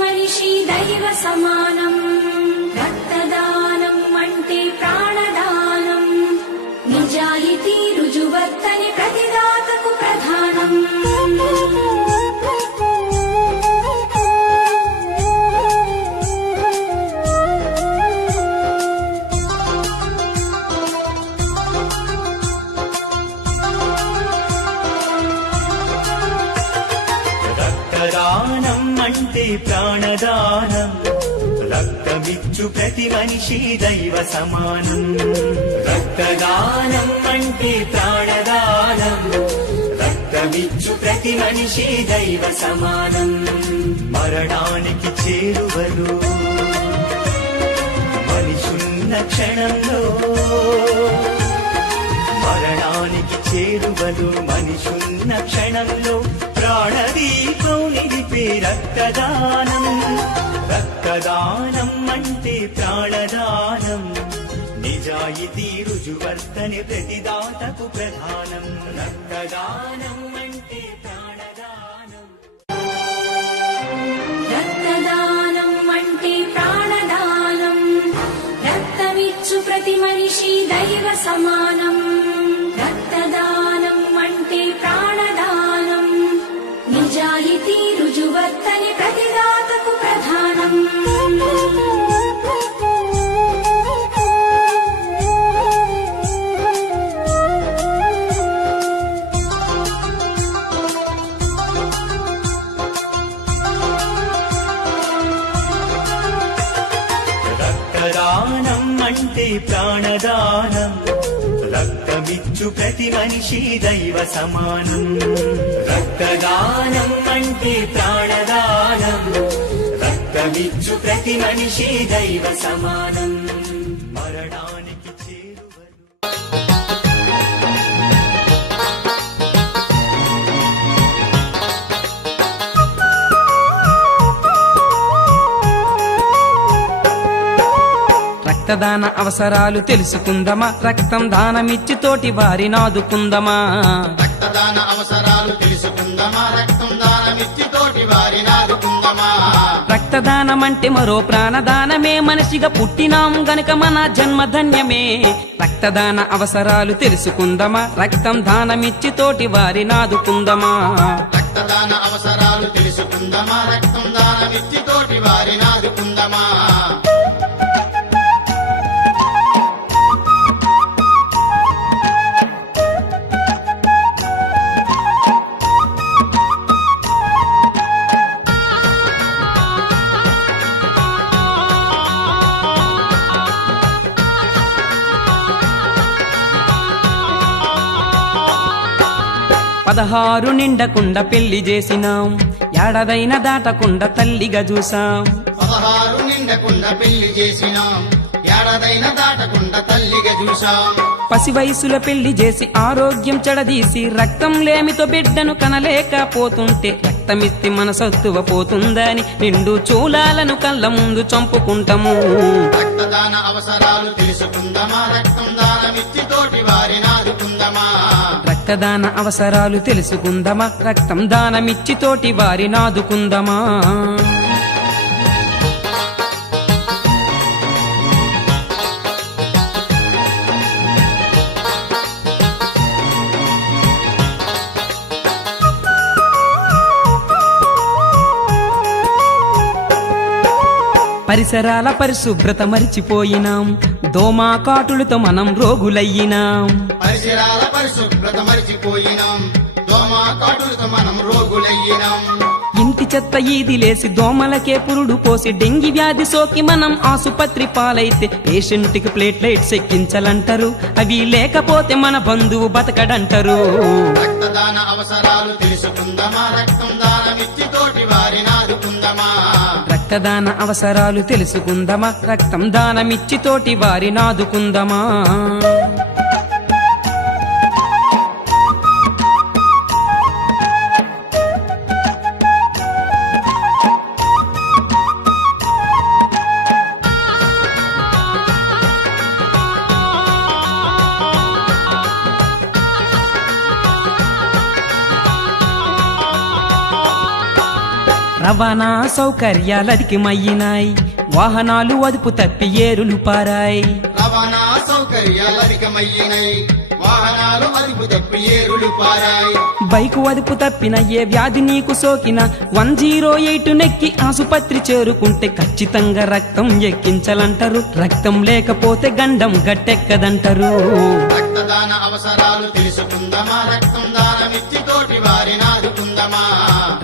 మనిషి దైవ సమానం. రక్తదానం అంటే ప్రాణదానం. నిజాయితీ రుజువర్తని ప్రతిదాతకు ప్రధానం. రక్తదానం అంటే ప్రాణదానం. రక్తమిచ్చు ప్రతి మనిషి దైవ సమానం. రక్తదానం అంటే ప్రాణదానం. రక్తమిచ్చు ప్రతి మనిషి దైవ సమానం. మరణానికి చేరువలు మనిషున్న క్షణంలో. మరణానికి చేరువలు మనిషున్న క్షణంలో. ప్రాణదీపం నిలిపే రక్తదానం. రక్తదానం అంటే ప్రాణదానం. నిజాయితీ రుజువర్తని ప్రతిదాతకు ప్రధానం. రక్తదానం అంటే ప్రాణదానం. రక్తదానం అంటే ప్రాణదానం. రక్తమిచ్చు ప్రతి మనిషి దైవ సమానం. రక్తదానం అంటే ప్రాణదానం. నిజాయితీ రుజువర్తని ప్రతిదాతకు ప్రధానం. రక్తదానం అంటే ప్రాణదానం. రక్తమిచ్చు ప్రతి మనిషి దైవ సమానం. రక్తదానం అంటే ప్రాణదానం. రక్తమిచ్చు ప్రతి మనిషి దైవ సమానం. మరణానికి చేరువలు రక్తదాన అవసరాలు తెలుసుకుందమా. రక్తం దానమిచ్చి తోటి వారిని ఆదుకుందమా. రక్తదాన అవసరాలు తెలుసుకుందమా. రక్తం దానమిచ్చి తోటి వారిని ఆదుకుందమా. రక్తదానం అంటే మరో ప్రాణదానమే. మనిషిగా పుట్టినాం గనుక మన జన్మధన్యమే. రక్తదాన అవసరాలు తెలుసుకుందమా. రక్తం దానమిచ్చి తోటి వారిని ఆదుకుందమా. రక్తదాన అవసరాలు తెలుసుకుందమా. రక్తం దానమిచ్చి తోటి వారిని ఆదుకుందమా. పదహారు నిండకుండా పెళ్లి చేసినాం. ఏడాదైనా దాటకుండా తల్లిగా చూసాం. 16 నిండకుండా పెళ్లి చేసినాం. ఏడాదైనా దాటకుండా తల్లిగా చూసాం. పసి వయసులో పెళ్లి చేసి ఆరోగ్యం చెడదీసి రక్తం లేమితో బిడ్డను కనలేకపోతుంటే రక్తమిస్తే మన సత్తువ పోతుందని నిండు చూలాలను కళ్ళ ముందు చంపుకుంటాము. రక్తదాన అవసరాలు తెలుసుకుందమా. రక్తం దానమిచ్చి తోటి వారిని ఆదుకుందమా. రక్తదాన అవసరాలు తెలుసుకుందమా. రక్తం దానమిచ్చి తోటి వారిని ఆదుకుందమా. పరిసరాల పరిశుభ్రత మరిచిపోయినాం. దోమా కాటులతో మనం రోగులయ్యినాం. పరిసరాల పరిశుభ్రత మరిచిపోయినాం. దోమా కాటులతో మనం రోగులయ్యినాం. ఇంటి చెత్త ఈదిలేసి దోమలకే పురుడు పోసి డెంగీ వ్యాధి సోకి మనం ఆసుపత్రి పాలైతే పేషెంట్కి ప్లేట్లైట్స్ ఎక్కించాలంటారు. అవి లేకపోతే మన బంధువు బతకడంటారు. రక్తదాన అవసరాలు తెలుసుకుందమా. రక్తం దానమిచ్చి తోటి వారిని ఆదుకుందమా. రక్తదాన అవసరాలు తెలుసుకుందమా. రక్తం దానమిచ్చి తోటి వారిని ఆదుకుందమా. రవాణా సౌకర్యాలు అధికమయ్యినాయి, వాహనాలు అదుపు తప్పి ఏరులు పారాయి. రవాణా సౌకర్యాలు అధికమయ్యినాయి, వాహనాలు అదుపు తప్పి ఏరులు పారాయి. బైకు అదుపు తప్పిన ఏ వ్యాధి నీకు సోకిన 108 నెక్కి ఆసుపత్రి చేరుకుంటే ఖచ్చితంగా రక్తం ఎక్కించాలంటారు. రక్తం లేకపోతే గండం గట్టెక్కదంటారు. రక్తదాన అవసరాలు తెలుసుకుందామా, రక్తం దానమిచ్చి తోటి వారిని ఆదుకుందామా.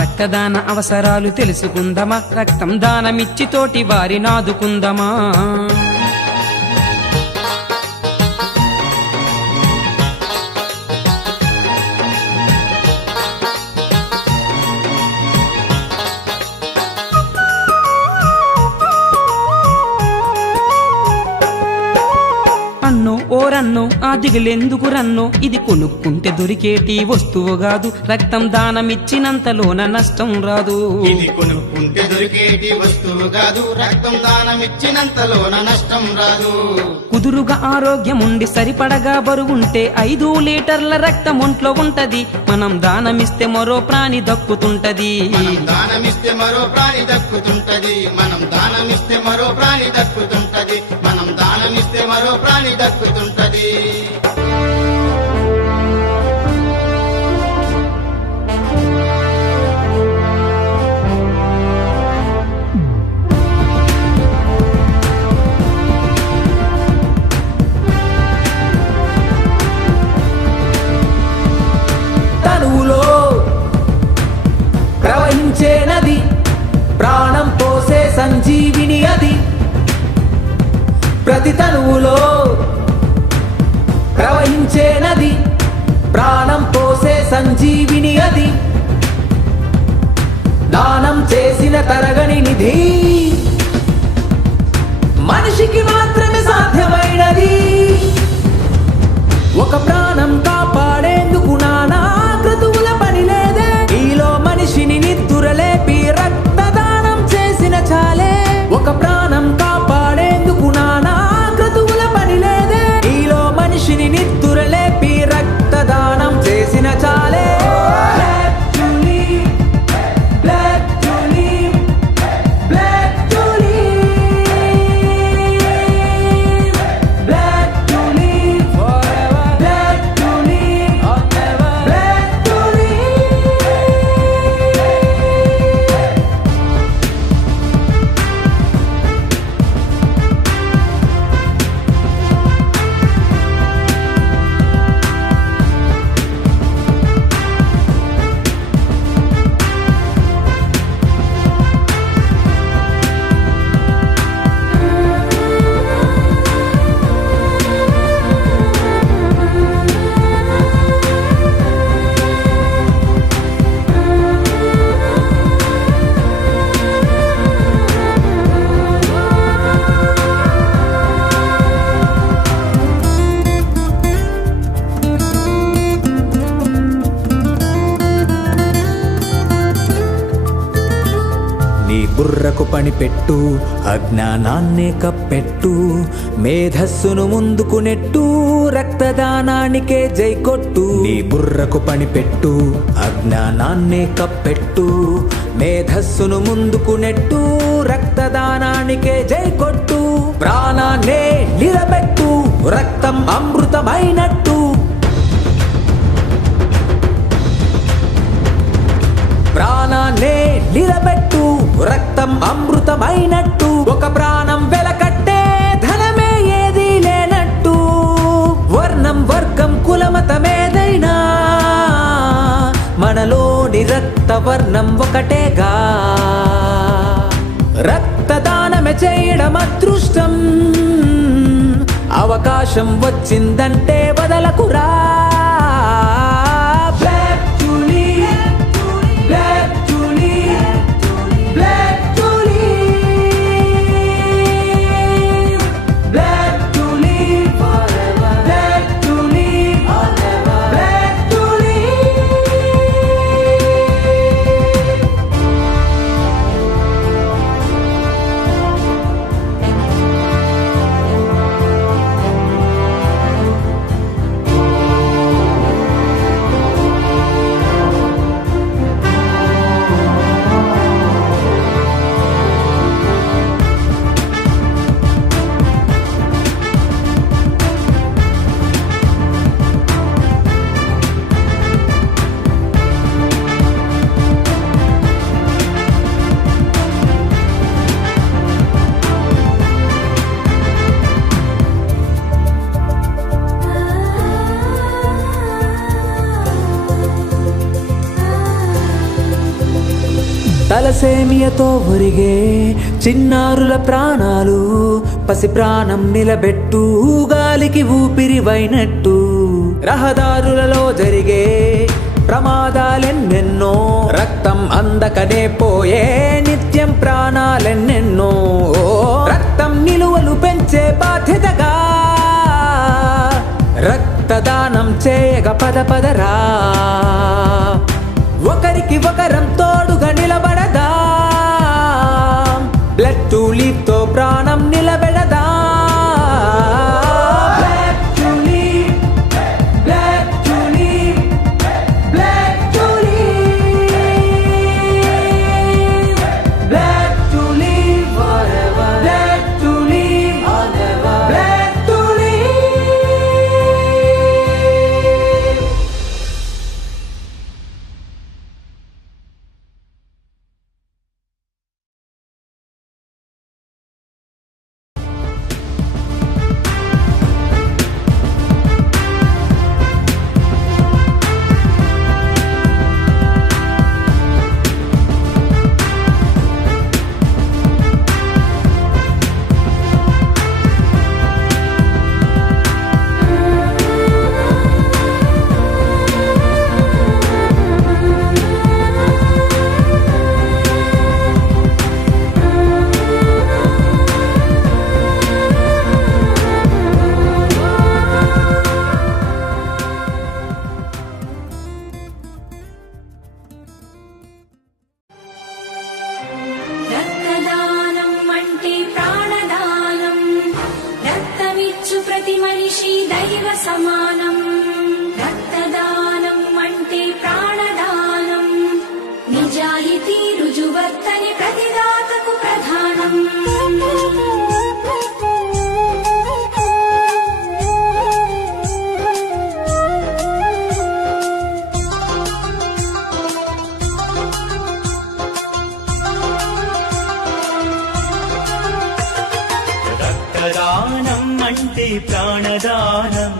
రక్తదాన అవసరాలు తెలుసుకుందామా, రక్తం దానమిచ్చి తోటి వారిని ఆదుకుందామా. అన్నో ఓరన్నో ఆ దిగులెందుకు రన్నో, ఇది కొనుక్కుంటే దొరికేటి వస్తువు కాదు. రక్తం దానమిచ్చినంతలోన నష్టం రాదు. ఇది కొనుక్కుంటే దొరికేటి వస్తువు కాదు, రక్తం దానమిచ్చినంతలోన నష్టం రాదు. కుదురుగా ఆరోగ్యం ఉండి సరిపడగా బరువుంటే 5 లీటర్ల రక్తం ఒంట్లో ఉంటది. మనం దానమిస్తే మరో ప్రాణి దక్కుతుంటది. మనం దానమిస్తే మరో ప్రాణి దక్కుతుంటది. మనం దానమిస్తే మరో ప్రాణి దక్కుతుంటది. మనం దానమిస్తే మరో ప్రాణి దక్కుతుంటది. తనువులో ప్రవహించే నది, ప్రాణం పోసే సంజీవిని అది. ప్రతి తనువులో ప్రవహించే నది, ప్రాణం పోసే సంజీవిని అది. దానం చేసిన తరగని నిధి, మనిషికి మాత్రమే సాధ్యమైనది. ఒక ప్రాణం కాపాడేందుకు నానా క్రతువుల పని లేదే. ఈలో మనిషిని నిద్దురలేపి రక్తదానం చేసిన చాలే. ఒక ప్రాణం కాపాడేందుకు నానా క్రతువుల పని లేదే. ఈలో మనిషిని నిద్దురలేపి రక్తదానం చేసిన చాలే. Black tulip, black tulip, black tulip, forever. Black tulip, never. Black tulip. నీ బుర్రకు పని పెట్టు, అజ్ఞానాన్నే కప్పెట్టు, మేధస్సును ముందుకు నెట్టు, రక్తదానానికే జై కొట్టు. నీ బుర్రకు పని పెట్టు, అజ్ఞానాన్నే కప్పెట్టు, మేధస్సును ముందుకు నెట్టు, రక్తదానానికే జై కొట్టు. ప్రాణాన్నే నిలబెట్టు, రక్తం అమృతమైనట్టు. ప్రాణాన్నే నిలబెట్టు, రక్తం అమృతమైనట్టు. ఒక ప్రాణం వెలకట్టే ధనమే ఏదీ లేనట్టు. వర్ణం వర్గం కులమతమేదైనా మనలోని రక్త వర్ణం ఒకటేగా. రక్తదానమే చేయడం అదృష్టం, అవకాశం వచ్చిందంటే వదలకురా. Black tulip, black tulip, black tulip, black tulip, forever. Black tulip, never. Black tulip. తలసేమియతో ఒరిగే చిన్నారుల ప్రాణాలు పసి ప్రాణం నిలబెట్టు గాలికి ఊపిరివైనట్టు రహదారులలో జరిగే ప్రమాదాలెన్నెన్నో రక్తం అందకనే పోయే నిత్యం ప్రాణాలెన్నెన్నో రక్తం నిలువలు పెంచే బాధ్యతగా రక్తదానం చేయగ పదరా ఒకరికి ఒకరం తోడుగా నిలబడదా బ్లడ్ టు లీవ్ తో ప్రాణం నిలబెడదా రక్తదానం అంటే ప్రాణదానం రక్తమిచ్చు ప్రతి మనిషి దైవ సమానం రక్తదానం అంటే ప్రాణదానం నిజాయితీ రుజువర్తని ప్రతిదాతకు ప్రధానం రక్తదానం అంటే ప్రాణదానం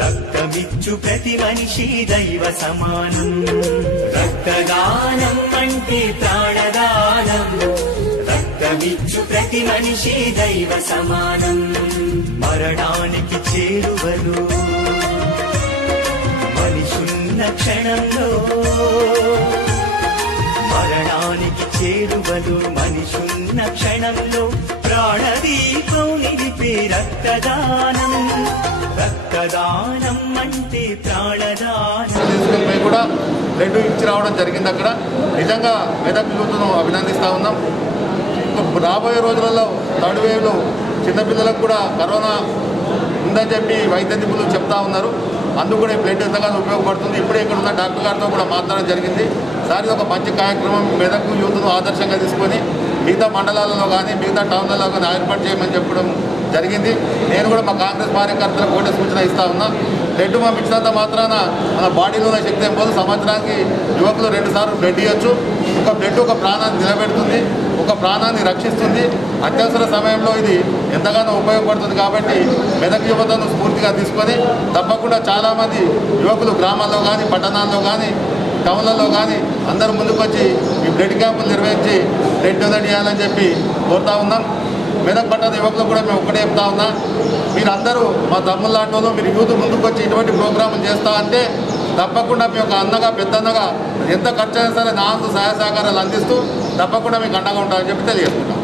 రక్తమిచ్చు ప్రతి మనిషి దైవ సమానం రక్తదానం అంటే ప్రాణదానం రక్తమిచ్చు ప్రతి మనిషి దైవ సమానం మరణానికి చేరువలు మనిషున్న క్షణంలో మరణానికి చేరువలు మనిషున్న క్షణంలో ప్రాణదీపం నిలిపే రక్తదానం రక్తదానం అంటే ప్రాణదానం తీసుకెళ్ళిపోయి కూడా బ్లడ్ ఇచ్చి రావడం జరిగింది. అక్కడ నిజంగా మెదక్ యూత్ను అభినందిస్తూ ఉన్నాం. రాబోయే రోజులలో థర్డ్ వేవ్లో చిన్నపిల్లలకు కూడా కరోనా ఉందని చెప్పి వైద్య నిపుణులు చెప్తా ఉన్నారు. అందుకు కూడా ఈ బ్లడ్ ఎంతగానో ఉపయోగపడుతుంది. ఇప్పుడే ఇక్కడ ఉన్న డాక్టర్ గారితో కూడా మాట్లాడడం జరిగింది. సార్ ఒక మంచి కార్యక్రమం మెదక్ యూత్ను ఆదర్శంగా తీసుకొని మిగతా మండలాలలో కానీ మిగతా టౌన్లలో కానీ ఏర్పాటు చేయమని చెప్పడం జరిగింది. నేను కూడా మా కాంగ్రెస్ కార్యకర్తలకు ఒకటే సూచన ఇస్తా ఉన్నా. బ్లడ్ పంపించినంత మాత్రాన మన బాడీలో ఉన్న శక్తి ఏం పోదు. సంవత్సరానికి యువకులు 2 సార్లు బ్లడ్ ఇవ్వచ్చు. ఒక బ్లడ్ ఒక ప్రాణాన్ని నిలబెడుతుంది, ఒక ప్రాణాన్ని రక్షిస్తుంది. అత్యవసర సమయంలో ఇది ఎంతగానో ఉపయోగపడుతుంది. కాబట్టి మెదక్ యువతను స్ఫూర్తిగా తీసుకొని తప్పకుండా చాలామంది యువకులు గ్రామాల్లో కానీ పట్టణాల్లో కానీ టౌన్లలో కానీ అందరూ ముందుకు వచ్చి ఈ బ్లడ్ క్యాంపులు నిర్వహించి బ్లడ్ డొనేట్ చేయాలని చెప్పి కోరుతా ఉన్నాం. మెదక్ పట్టణ యువకులు కూడా మేము ఒక్కటే చెప్తా ఉన్నా, మీరందరూ మా తమ్ముళ్ళ వాళ్ళు మీరు యూత్ ముందుకు వచ్చి ఇటువంటి ప్రోగ్రాములు చేస్తా అంటే తప్పకుండా మీ యొక్క అన్నగా పెద్దన్నగా ఎంత ఖర్చు అయినా సరే నా సహాయ సహకారాలు అందిస్తూ తప్పకుండా మీకు అండగా ఉంటామని చెప్పి తెలియజేస్తున్నాం.